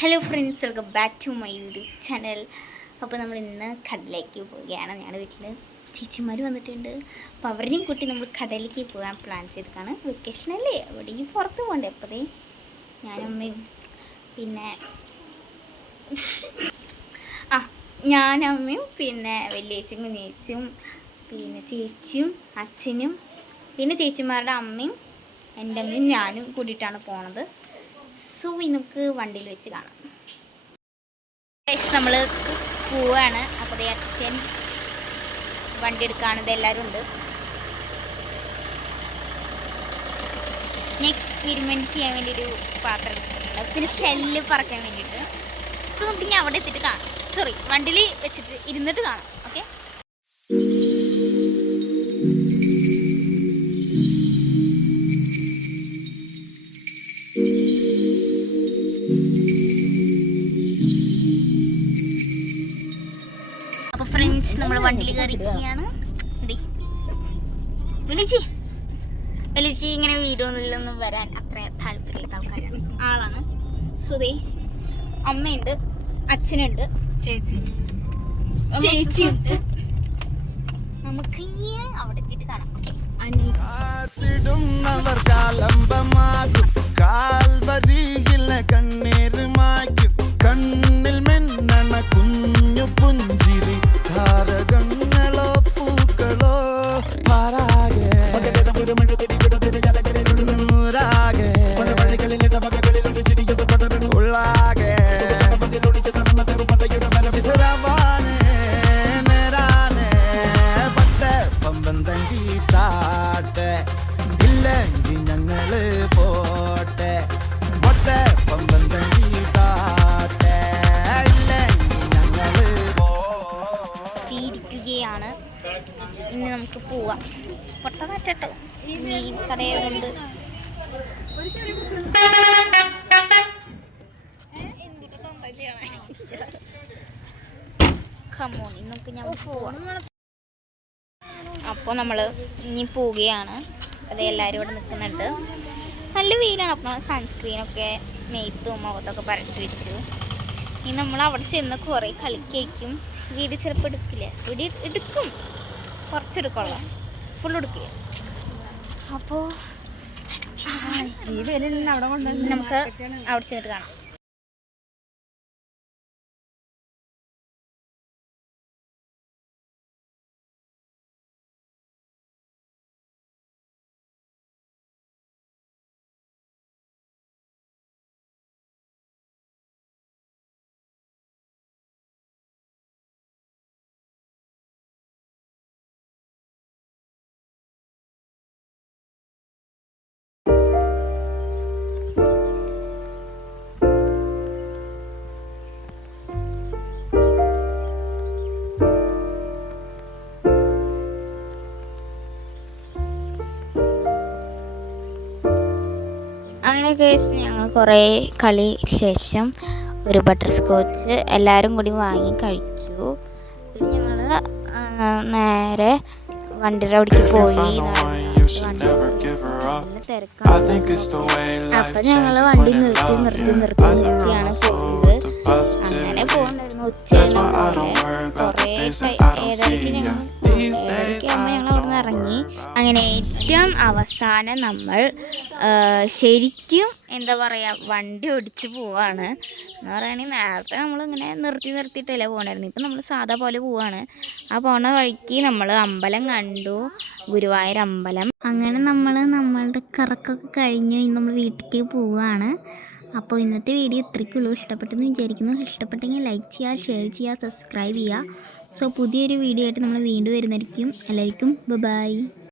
Hello friends, welcome back to my YouTube channel. അപ്പോൾ നമ്മൾ ഇന്ന് കടലിലേക്ക് പോവുകയാണ്. ഞങ്ങളുടെ വീട്ടിൽ ചേച്ചിമാർ വന്നിട്ടുണ്ട്. അപ്പോൾ അവരെയും കൂട്ടി നമ്മൾ കടലിലേക്ക് പോകാൻ പ്ലാൻ ചെയ്തിട്ടാണ്. വെക്കേഷനല്ലേ, എവിടെയും പുറത്ത് പോകണ്ടേ. അപ്പോഴേ ഞാനമ്മയും പിന്നെ ഞാനമ്മയും പിന്നെ വലിയേച്ചും കുഞ്ഞേച്ചും പിന്നെ ചേച്ചിയും അച്ഛനും പിന്നെ ചേച്ചിമാരുടെ അമ്മയും എൻ്റെ അമ്മയും ഞാനും കൂടിയിട്ടാണ് പോണത്. സോ നമുക്ക് വണ്ടിയിൽ വെച്ച് കാണാം. നമ്മൾ പോവാണ്. അപ്പോൾ അച്ഛൻ വണ്ടി എടുക്കുകയാണിത്, എല്ലാവരും ഉണ്ട്. ഞാൻ എക്സ്പെരിമെൻറ്റ് ചെയ്യാൻ വേണ്ടി ഒരു പാത്രം എടുക്കുന്നുണ്ട്, പിന്നെ ഷെല്ല് പറക്കാൻ വേണ്ടിയിട്ട്. സോ നമുക്ക് ഞാൻ അവിടെ എത്തിയിട്ട് കാണാം. സോറി, വണ്ടിയിൽ വെച്ചിട്ട് ഇരുന്നിട്ട് കാണാം. ഓക്കെ. അപ്പോൾ ഫ്രണ്ട്സ്, നമ്മൾ വണ്ടിയിൽ കയറിയിരിക്കുകയാണ്. വലിച്ചി ഇങ്ങനെ വീഡിയോയിലൊന്നും വരാൻ അത്ര താല്പര്യമില്ലാത്ത ആൾക്കാരാണ് ആളാണ്. സുധേ, അമ്മയുണ്ട്, അച്ഛനുണ്ട്, ചേച്ചിയുണ്ട്. നമുക്ക് അവിടെ എത്തിയിട്ട് കാണാം. ഓക്കെ. കണ്ണിൽ മെന്നണ കുഞ്ഞു പുഞ്ചിരി താരകങ്ങളോ പൂക്കളോ പാരാകെ ഉള്ളാകെ പട്ടെ പമ്പന്തങ്കി താട്ടെ ഇല്ലെങ്കിൽ ഞങ്ങള് പോട്ടെ. പട്ടെ പമ്പന്തങ്കി ാണ് ഇനി നമുക്ക് പോവാം. പൊട്ടമാറ്റോ മീൻ കടയുണ്ട്. കമോണി നമുക്ക് ഞാൻ പോവാം. അപ്പോൾ നമ്മൾ ഇനി പോവുകയാണ്. അത് എല്ലാവരും ഇവിടെ നിൽക്കുന്നുണ്ട്. നല്ല വെയിലാണ്. അപ്പോൾ സൺസ്ക്രീനൊക്കെ മെയ്ത്തും മുഖത്തൊക്കെ പരട്ടി വെച്ചു. ഇനി നമ്മൾ അവിടെ ചെന്ന് കുറേ കളിക്കും. വീഡിയോ ചിലപ്പോൾ എടുക്കില്ല, വീഡിയോ എടുക്കും, കുറച്ചെടുക്കുള്ള, ഫുൾ എടുക്കില്ല. അപ്പോൾ നമുക്ക് അവിടെ ചെന്നിട്ട് കാണാം. അങ്ങനെ കേസ് ഞങ്ങൾ കുറേ കളി ശേഷം ഒരു ബട്ടർ സ്കോച്ച് എല്ലാവരും കൂടി വാങ്ങി കഴിച്ചു. പിന്നെ ഞങ്ങൾ നേരെ വണ്ടിയുടെ അവിടേക്ക് പോയി. തിരക്കാണ്. അപ്പം ഞങ്ങൾ വണ്ടി നിർത്തിയാണ് പോയത്. അങ്ങനെ പോകണ്ടായിരുന്നു. ഉച്ചയാകുമ്പോൾ കുറേ ഏതായാലും ഞങ്ങൾ അവിടെ നിന്ന് ഇറങ്ങി. അങ്ങനെ ഏറ്റവും അവസാനം നമ്മൾ ശരിക്കും എന്താ പറയുക, വണ്ടി ഓടിച്ച് പോവാണ് എന്ന് പറയുകയാണെങ്കിൽ. നേരത്തെ നമ്മളിങ്ങനെ നിർത്തിയിട്ടല്ലേ പോകണമായിരുന്നു. ഇപ്പം നമ്മൾ സാധാ പോലെ പോവാണ്. ആ പോണ വഴിക്ക് നമ്മൾ അമ്പലം കണ്ടു, ഗുരുവായൂർ അമ്പലം. അങ്ങനെ നമ്മളുടെ കറക്കൊക്കെ കഴിഞ്ഞ് നമ്മൾ വീട്ടിലേക്ക് പോവുകയാണ്. അപ്പോൾ ഇന്നത്തെ വീഡിയോ ഇത്രയ്ക്കുള്ളൂ. ഇഷ്ടപ്പെട്ടെന്ന് വിചാരിക്കുന്നു. ഇഷ്ടപ്പെട്ടെങ്കിൽ ലൈക്ക് ചെയ്യുക, ഷെയർ ചെയ്യുക, സബ്സ്ക്രൈബ് ചെയ്യുക. സോ പുതിയൊരു വീഡിയോ ആയിട്ട് നമ്മൾ വീണ്ടും വരുന്നതായിരിക്കും. എല്ലാവർക്കും ബൈ.